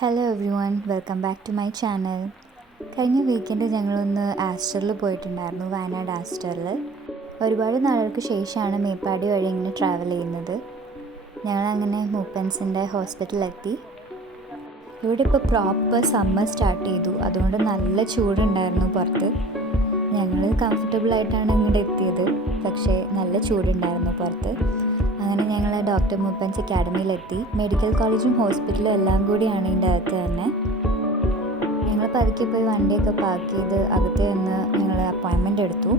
Hello everyone, welcome back to my channel. കഴിഞ്ഞ weekend ഞങ്ങളൊന്ന് ആസ്റ്ററിൽ പോയിട്ടുണ്ടായിരുന്നു, വയനാട് ആസ്റ്ററിൽ. ഒരുപാട് നാളുകൾക്ക് ശേഷമാണ് മേപ്പാടി വഴി ഇങ്ങനെ ട്രാവൽ ചെയ്യുന്നത്. ഞങ്ങളങ്ങനെ മൂപ്പൻസിൻ്റെ ഹോസ്പിറ്റലിലെത്തി. ഇവിടെ ഇപ്പോൾ പ്രോപ്പർ സമ്മർ സ്റ്റാർട്ട് ചെയ്തു, അതുകൊണ്ട് നല്ല ചൂടുണ്ടായിരുന്നു പുറത്ത്. ഞങ്ങൾ കംഫർട്ടബിളായിട്ടാണ് ഇങ്ങോട്ട് എത്തിയത്, പക്ഷേ നല്ല ചൂടുണ്ടായിരുന്നു പുറത്ത്. അങ്ങനെ ഞങ്ങൾ ഡോക്ടർ മൂപ്പൻസ് അക്കാഡമിയിലെത്തി. മെഡിക്കൽ കോളേജും ഹോസ്പിറ്റലും എല്ലാം കൂടിയാണ് ഇതിൻ്റെ അകത്ത് തന്നെ. ഞങ്ങൾ പതുക്കെ പോയി വണ്ടിയൊക്കെ പാർക്ക് ചെയ്ത് അകത്ത് നിന്ന് ഞങ്ങൾ അപ്പോയിൻമെൻ്റ് എടുത്തു.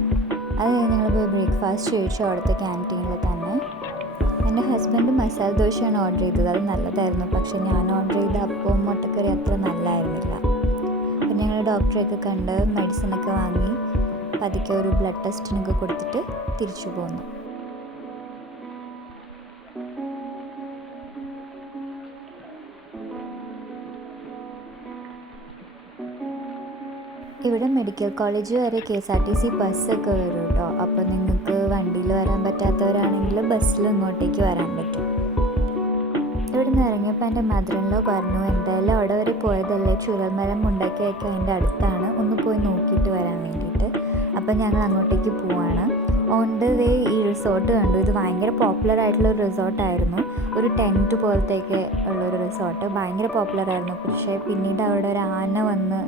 അത് കഴിഞ്ഞ് ഞങ്ങൾ പോയി ബ്രേക്ക്ഫാസ്റ്റ് കഴിച്ചു അവിടുത്തെ ക്യാൻറ്റീനിൽ തന്നെ. എൻ്റെ ഹസ്ബൻഡ് മസാല ദോശയാണ് ഓർഡർ ചെയ്തത്. അത് നല്ലതായിരുന്നു, പക്ഷേ ഞാൻ ഓർഡർ ചെയ്ത അപ്പവും മുട്ടക്കറി അത്ര നല്ലതായിരുന്നില്ല. പിന്നെ ഞങ്ങൾ ഡോക്ടറെയൊക്കെ കണ്ട് മെഡിസിനൊക്കെ വാങ്ങി പതുക്കെ ഒരു ബ്ലഡ് ടെസ്റ്റിനൊക്കെ കൊടുത്തിട്ട് തിരിച്ചു പോന്നു. ഇവിടെ മെഡിക്കൽ കോളേജ് വരെ KSRTC ബസ്സൊക്കെ വരും കേട്ടോ. അപ്പോൾ നിങ്ങൾക്ക് വണ്ടിയിൽ വരാൻ പറ്റാത്തവരാണെങ്കിൽ ബസ്സിൽ ഇങ്ങോട്ടേക്ക് വരാൻ പറ്റും. ഇവിടെ നിന്ന് ഇറങ്ങിയപ്പോൾ എൻ്റെ മദറിൻലോ പറഞ്ഞു, എന്തായാലും അവിടെ വരെ പോയതല്ലേ, ചുരൽമല മുണ്ടക്കയൊക്കെ അതിൻ്റെ അടുത്താണ്, ഒന്ന് പോയി നോക്കിയിട്ട് വരാൻ വേണ്ടിയിട്ട്. അപ്പോൾ ഞങ്ങൾ അങ്ങോട്ടേക്ക് പോവാണ്. ഓൺ ദ വേ ഈ റിസോർട്ട് കണ്ടു. ഇത് ഭയങ്കര പോപ്പുലർ ആയിട്ടുള്ളൊരു റിസോർട്ടായിരുന്നു. ഒരു ടെൻറ്റ് പോലത്തെയൊക്കെ ഉള്ളൊരു റിസോർട്ട്, ഭയങ്കര പോപ്പുലറായിരുന്നു. പക്ഷേ പിന്നീട് അവിടെ ഒരു ആന വന്ന്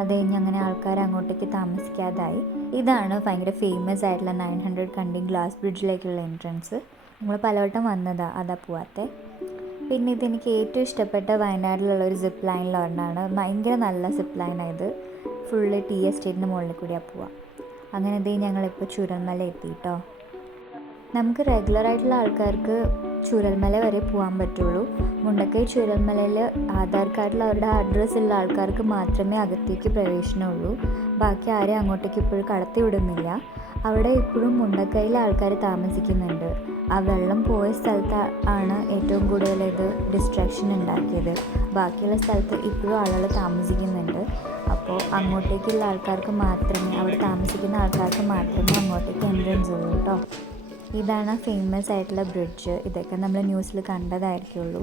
അത് കഴിഞ്ഞ് അങ്ങനെ ആൾക്കാർ അങ്ങോട്ടേക്ക് താമസിക്കാതായി. ഇതാണ് ഭയങ്കര ഫേമസ് ആയിട്ടുള്ള 900 കണ്ടി ഗ്ലാസ് ബ്രിഡ്ജിലേക്കുള്ള എൻട്രൻസ്. നമ്മൾ പലവട്ടം വന്നതാണ്, അതാ പോവാത്തെ. പിന്നെ ഇതെനിക്ക് ഏറ്റവും ഇഷ്ടപ്പെട്ട വയനാട്ടിലുള്ളൊരു സിപ്പ് ലൈനിൽ ഒരെണ്ണമാണ്. ഭയങ്കര നല്ല സിപ്പ് ലൈനാണ് ഇത്. ഫുള്ള് ടീ എസ്റ്റേറ്റിൻ്റെ മുകളിൽ കൂടിയാണ് പോവുക. അങ്ങനെ ഞങ്ങളിപ്പോൾ ചുരൽമല എത്തിയിട്ടോ. നമുക്ക് റെഗുലറായിട്ടുള്ള ആൾക്കാർക്ക് ചുരൽമല വരെ പോകാൻ പറ്റുള്ളൂ. മുണ്ടക്കൈ ചുരൽമലയിൽ ആധാർ കാർഡിൽ അവരുടെ അഡ്രസ്സുള്ള ആൾക്കാർക്ക് മാത്രമേ അകത്തേക്ക് പ്രവേശനമുള്ളൂ. ബാക്കി ആരെയും അങ്ങോട്ടേക്ക് ഇപ്പോഴും കടത്തി വിടുന്നില്ല. അവിടെ ഇപ്പോഴും മുണ്ടക്കൈയിലെ ആൾക്കാർ താമസിക്കുന്നുണ്ട്. ആ വെള്ളം പോയ സ്ഥലത്ത് ആണ് ഏറ്റവും കൂടുതൽ ഇത് ഡിസ്ട്രാക്ഷൻ ഉണ്ടാക്കിയത്. ബാക്കിയുള്ള സ്ഥലത്ത് ഇപ്പോഴും ആളുകൾ താമസിക്കുന്നുണ്ട്. അപ്പോൾ അങ്ങോട്ടേക്കുള്ള ആൾക്കാർക്ക് മാത്രമേ, അവിടെ താമസിക്കുന്ന ആൾക്കാർക്ക് മാത്രമേ അങ്ങോട്ടേക്ക് എൻട്രൻസ് ഉള്ളൂ കേട്ടോ. ഇതാണ് ഫേമസ് ആയിട്ടുള്ള ബ്രിഡ്ജ്. ഇതൊക്കെ നമ്മൾ ന്യൂസിൽ കണ്ടതായിരിക്കുള്ളൂ.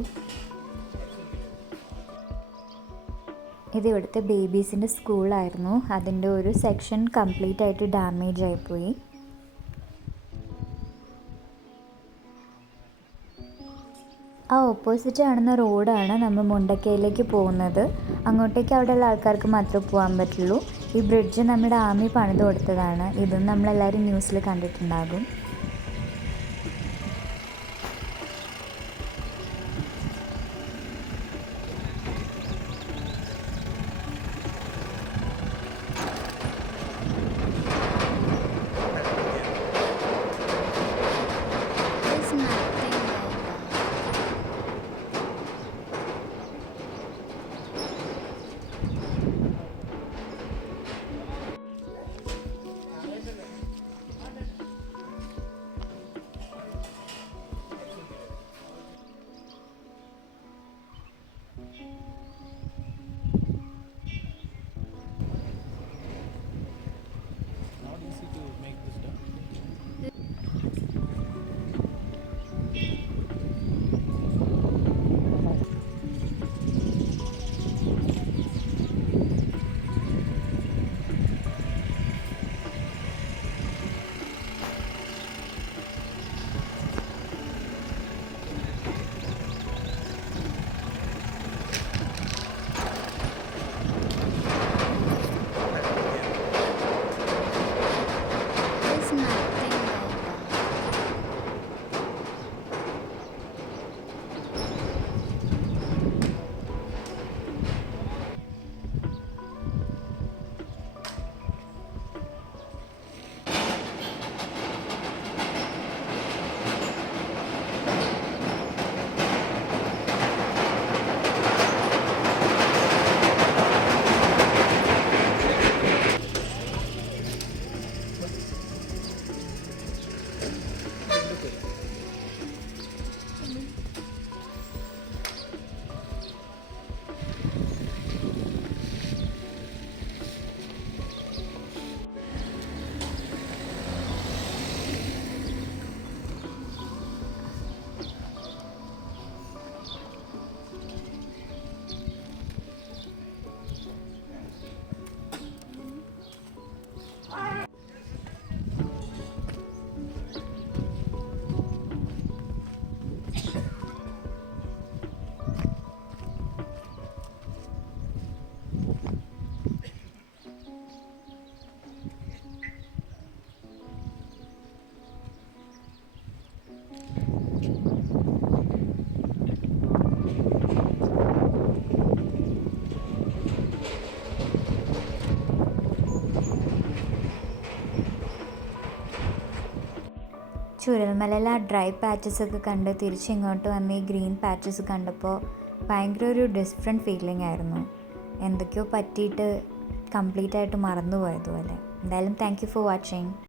ഇത് ഇവിടുത്തെ ബേബീസിൻ്റെ സ്കൂളായിരുന്നു. അതിൻ്റെ ഒരു സെക്ഷൻ കംപ്ലീറ്റ് ആയിട്ട് ഡാമേജ് ആയിപ്പോയി. ആ ഓപ്പോസിറ്റ് കാണുന്ന റോഡാണ് നമ്മൾ മുണ്ടക്കയിലേക്ക് പോകുന്നത്. അങ്ങോട്ടേക്ക് അവിടെയുള്ള ആൾക്കാർക്ക് മാത്രമേ പോകാൻ പറ്റുള്ളൂ. ഈ ബ്രിഡ്ജ് നമ്മുടെ ആർമി പണിത് കൊടുത്തതാണ്. ഇതും നമ്മളെല്ലാവരും ന്യൂസിൽ കണ്ടിട്ടുണ്ടാകും. ചുരൽമലയിൽ ആ ഡ്രൈ പാച്ചസ് ഒക്കെ കണ്ട് തിരിച്ചിങ്ങോട്ട് വന്ന് ഈ ഗ്രീൻ പാച്ചസ് കണ്ടപ്പോൾ ഭയങ്കര ഒരു ഡിഫറെൻറ്റ് ഫീലിംഗ് ആയിരുന്നു. എന്തൊക്കെയോ പറ്റിയിട്ട് കംപ്ലീറ്റ് ആയിട്ട് മറന്നു പോയതുപോലെ. എന്തായാലും താങ്ക് യു ഫോർ വാച്ചിങ്.